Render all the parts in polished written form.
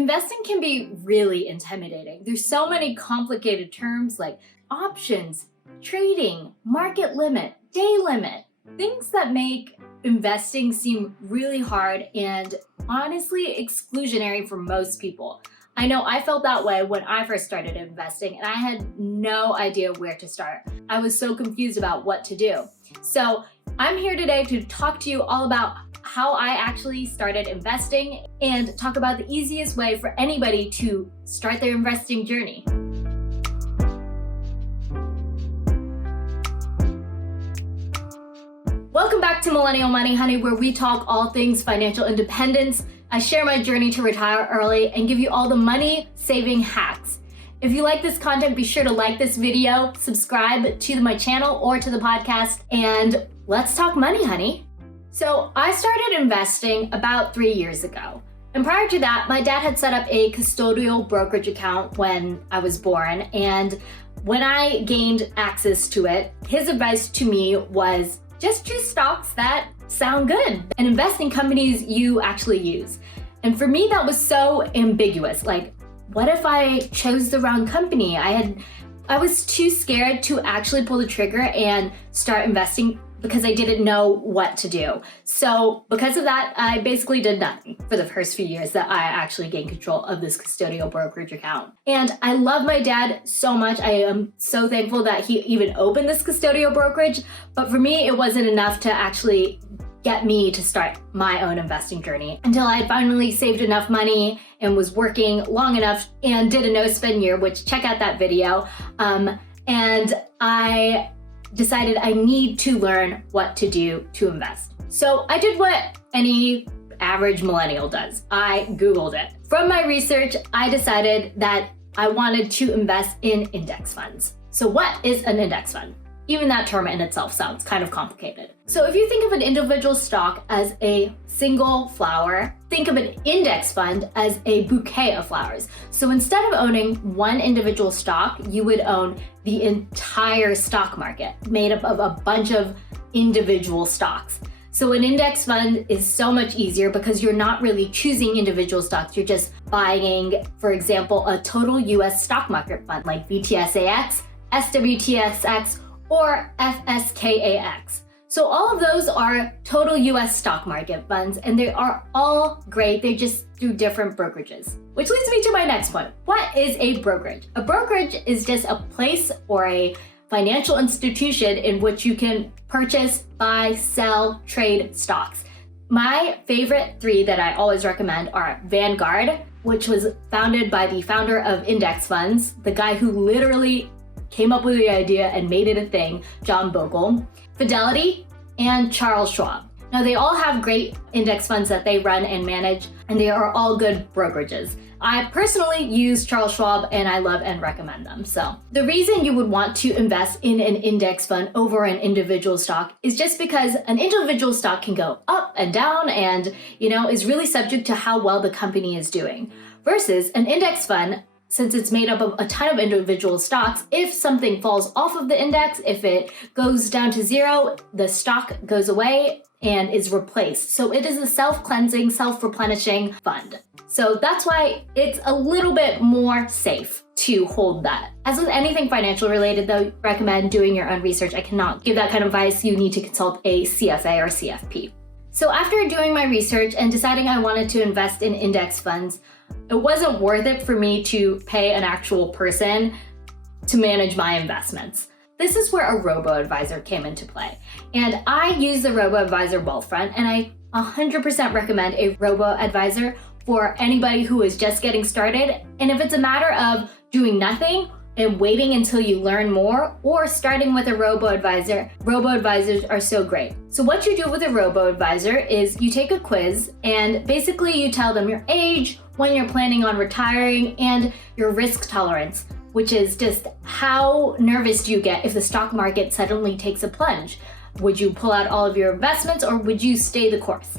Investing can be really intimidating. There's so many complicated terms like options, trading, market limit, day limit, things that make investing seem really hard and honestly exclusionary for most people. I know I felt that way when I first started investing and I had no idea where to start. I was so confused about what to do. So I'm here today to talk to you all about how I actually started investing and talk about the easiest way for anybody to start their investing journey. Welcome back to Millennial Money Honey, where we talk all things financial independence. I share my journey to retire early and give you all the money saving hacks. If you like this content, be sure to like this video, subscribe to my channel or to the podcast, and let's talk money, honey. So I started investing about 3 years ago. And prior to that, my dad had set up a custodial brokerage account when I was born. And when I gained access to it, his advice to me was just choose stocks that sound good and invest in companies you actually use. And for me, that was so ambiguous. Like, what if I chose the wrong company? I was too scared to actually pull the trigger and start investing because I didn't know what to do. So because of that, I basically did nothing for the first few years that I actually gained control of this custodial brokerage account. And I love my dad so much. I am so thankful that he even opened this custodial brokerage. But for me, it wasn't enough to actually get me to start my own investing journey until I had finally saved enough money and was working long enough and did a no-spend year, which check out that video. And I decided I need to learn what to do to invest. So I did what any average millennial does. I Googled it. From my research, I decided that I wanted to invest in index funds. So what is an index fund? Even that term in itself sounds kind of complicated. So if you think of an individual stock as a single flower, think of an index fund as a bouquet of flowers. So instead of owning one individual stock, you would own the entire stock market made up of a bunch of individual stocks. So an index fund is so much easier because you're not really choosing individual stocks. You're just buying, for example, a total US stock market fund like VTSAX, SWTSX, or FSKAX. So all of those are total US stock market funds, and they are all great. They just do different brokerages. Which leads me to my next point. What is a brokerage? A brokerage is just a place or a financial institution in which you can purchase, buy, sell, trade stocks. My favorite three that I always recommend are Vanguard, which was founded by the founder of index funds, the guy who literally came up with the idea and made it a thing, John Bogle, Fidelity, and Charles Schwab. Now they all have great index funds that they run and manage, and they are all good brokerages. I personally use Charles Schwab and I love and recommend them. So the reason you would want to invest in an index fund over an individual stock is just because an individual stock can go up and down and, is really subject to how well the company is doing. Versus an index fund, since it's made up of a ton of individual stocks, if something falls off of the index, if it goes down to zero, the stock goes away and is replaced. So it is a self-cleansing, self-replenishing fund. So that's why it's a little bit more safe to hold that. As with anything financial related, though, recommend doing your own research. I cannot give that kind of advice. You need to consult a CFA or CFP. So after doing my research and deciding I wanted to invest in index funds, it wasn't worth it for me to pay an actual person to manage my investments. This is where a robo-advisor came into play. And I use the robo-advisor Wealthfront, and I 100% recommend a robo-advisor for anybody who is just getting started. And if it's a matter of doing nothing and waiting until you learn more, or starting with a robo-advisor, robo-advisors are so great. So what you do with a robo-advisor is you take a quiz and basically you tell them your age, when you're planning on retiring, and your risk tolerance, which is just how nervous do you get if the stock market suddenly takes a plunge? Would you pull out all of your investments or would you stay the course?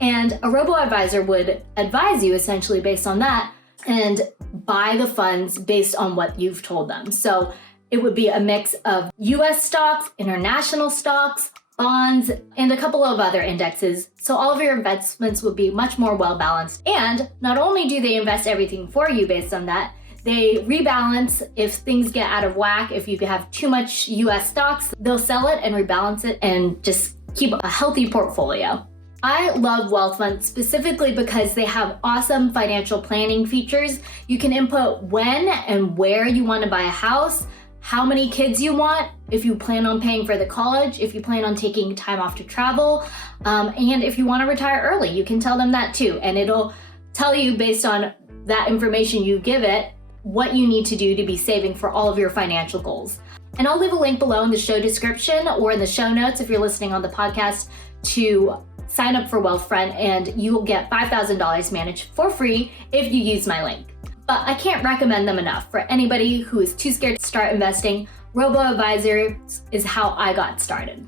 And a robo-advisor would advise you essentially based on that and buy the funds based on what you've told them. So it would be a mix of US stocks, international stocks, bonds, and a couple of other indexes. So all of your investments would be much more well balanced. And not only do they invest everything for you based on that, they rebalance if things get out of whack. If you have too much US stocks, they'll sell it and rebalance it and just keep a healthy portfolio. I love Wealthfront specifically because they have awesome financial planning features. You can input when and where you want to buy a house, how many kids you want, if you plan on paying for the college, if you plan on taking time off to travel, and if you want to retire early, you can tell them that too. And it'll tell you based on that information you give it, what you need to do to be saving for all of your financial goals. And I'll leave a link below in the show description or in the show notes if you're listening on the podcast to sign up for Wealthfront, and you will get $5,000 managed for free if you use my link. But I can't recommend them enough. For anybody who is too scared to start investing, Robo-advisors is how I got started.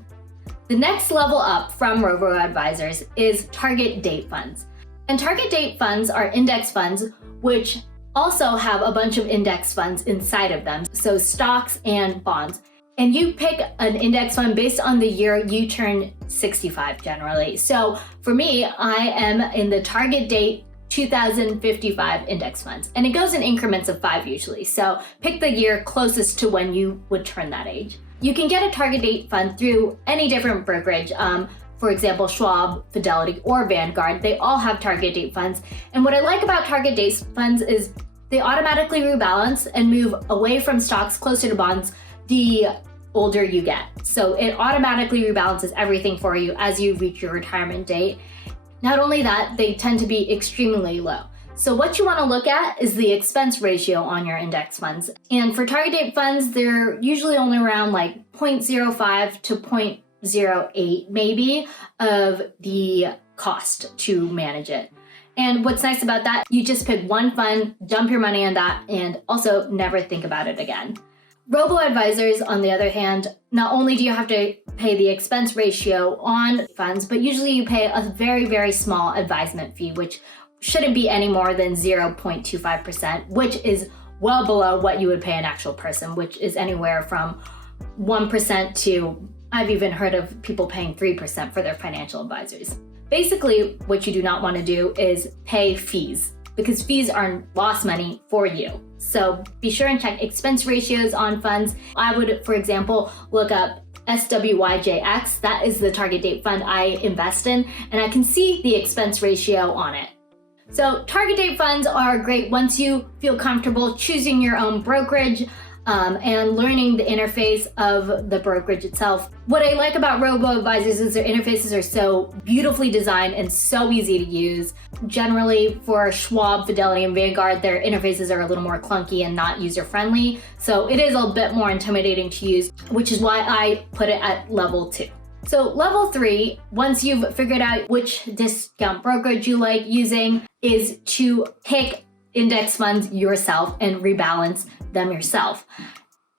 The next level up from Robo-advisors is target date funds. And target date funds are index funds, which also have a bunch of index funds inside of them, so stocks and bonds. And you pick an index fund based on the year you turn 65 generally. So for me, I am in the target date 2055 index funds, and it goes in increments of 5 usually. So pick the year closest to when you would turn that age. You can get a target date fund through any different brokerage. For example, Schwab, Fidelity, or Vanguard, they all have target date funds. And what I like about target date funds is they automatically rebalance and move away from stocks closer to bonds the older you get. So it automatically rebalances everything for you as you reach your retirement date. Not only that, they tend to be extremely low. So what you want to look at is the expense ratio on your index funds. And for target date funds, they're usually only around like 0.05 to 0.08 maybe of the cost to manage it. And what's nice about that, you just pick one fund, dump your money on that, and also never think about it again. Robo-advisors, on the other hand, not only do you have to pay the expense ratio on funds, but usually you pay a very, very small advisement fee, which shouldn't be any more than 0.25%, which is well below what you would pay an actual person, which is anywhere from 1% to, I've even heard of people paying 3% for their financial advisors. Basically, what you do not want to do is pay fees, because fees are lost money for you. So be sure and check expense ratios on funds. I would, for example, look up SWYJX. That is the target date fund I invest in, and I can see the expense ratio on it. So target date funds are great once you feel comfortable choosing your own brokerage and learning the interface of the brokerage itself. What I like about Robo-advisors is their interfaces are so beautifully designed and so easy to use. Generally, for Schwab, Fidelity, and Vanguard, their interfaces are a little more clunky and not user-friendly. So it is a bit more intimidating to use, which is why I put it at level 2. So level 3, once you've figured out which discount brokerage you like using, is to pick index funds yourself and rebalance them yourself.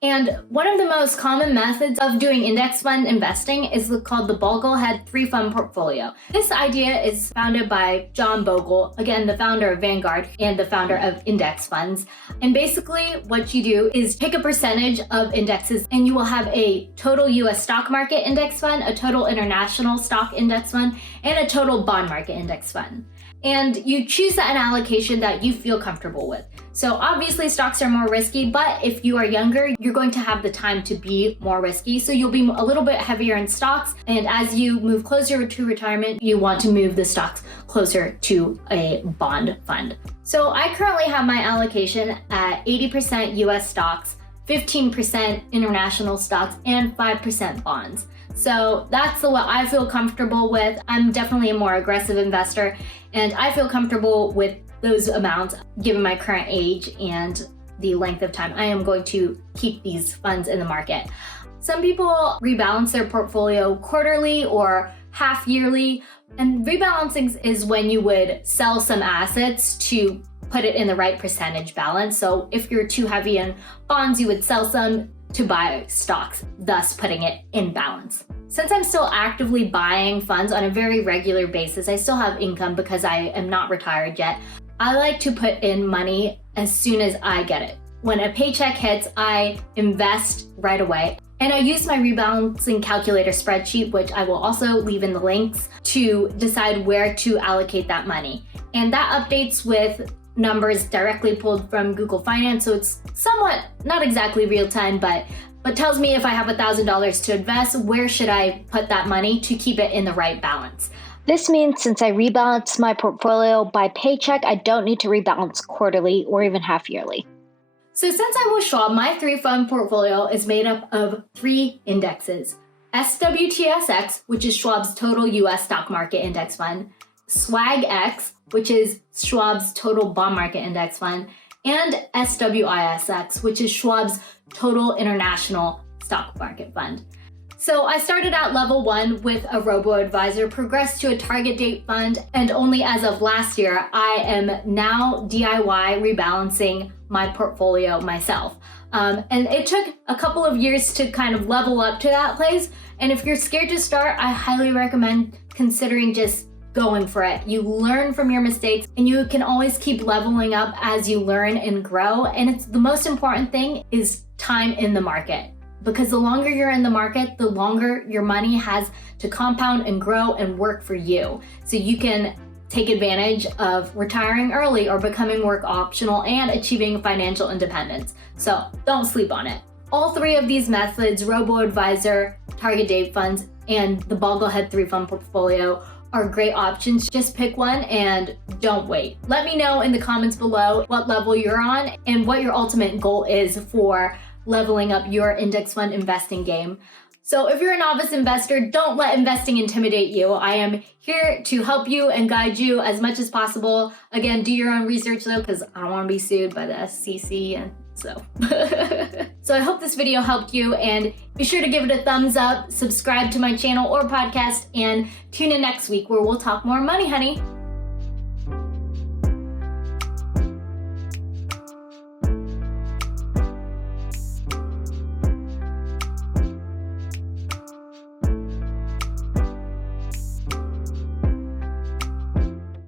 And one of the most common methods of doing index fund investing is called the Boglehead 3-fund portfolio. This idea is founded by John Bogle, again, the founder of Vanguard and the founder of index funds. And basically what you do is pick a percentage of indexes, and you will have a total US stock market index fund, a total international stock index fund, and a total bond market index fund. And you choose an allocation that you feel comfortable with. So obviously stocks are more risky, but if you are younger, you're going to have the time to be more risky. So you'll be a little bit heavier in stocks. And as you move closer to retirement, you want to move the stocks closer to a bond fund. So I currently have my allocation at 80% US stocks, 15% international stocks, and 5% bonds. So that's what I feel comfortable with. I'm definitely a more aggressive investor, and I feel comfortable with those amounts given my current age and the length of time I am going to keep these funds in the market. Some people rebalance their portfolio quarterly or half yearly, and rebalancing is when you would sell some assets to put it in the right percentage balance. So if you're too heavy in bonds, you would sell some to buy stocks, thus putting it in balance. Since I'm still actively buying funds on a very regular basis, I still have income because I am not retired yet. I like to put in money as soon as I get it. When a paycheck hits, I invest right away. And I use my rebalancing calculator spreadsheet, which I will also leave in the links, to decide where to allocate that money. And that updates with numbers directly pulled from Google Finance, so it's somewhat, not exactly real time, but tells me if I have $1,000 to invest, where should I put that money to keep it in the right balance. This means since I rebalance my portfolio by paycheck, I don't need to rebalance quarterly or even half yearly. So since I'm with Schwab, my 3-fund portfolio is made up of 3 indexes. SWTSX, which is Schwab's total US stock market index fund, SWAGX, which is Schwab's total bond market index fund, and SWISX, which is Schwab's total international stock market fund. So I started at level 1 with a Robo-advisor, progressed to a target date fund, and only as of last year, I am now DIY rebalancing my portfolio myself. And it took a couple of years to kind of level up to that place. And if you're scared to start, I highly recommend considering just going for it. You learn from your mistakes and you can always keep leveling up as you learn and grow. And it's the most important thing is time in the market. Because the longer you're in the market, the longer your money has to compound and grow and work for you. So you can take advantage of retiring early or becoming work optional and achieving financial independence. So don't sleep on it. All 3 of these methods, Robo-advisor, target date funds, and the Boglehead 3-fund portfolio, are great options. Just pick one and don't wait. Let me know in the comments below what level you're on and what your ultimate goal is for leveling up your index fund investing game. So if you're a novice investor, don't let investing intimidate you. I am here to help you and guide you as much as possible. Again, do your own research though, because I don't want to be sued by the SEC and so. So I hope this video helped you, and be sure to give it a thumbs up, subscribe to my channel or podcast, and tune in next week where we'll talk more money, honey.